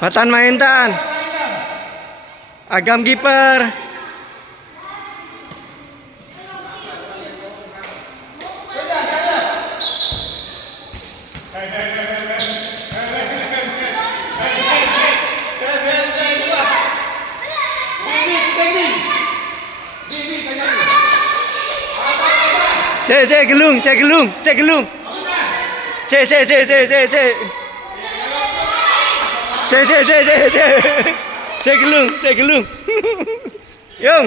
Matan main tan. Agam kiper. Cek gelung. Cek gelung. Cek gelung, Yung.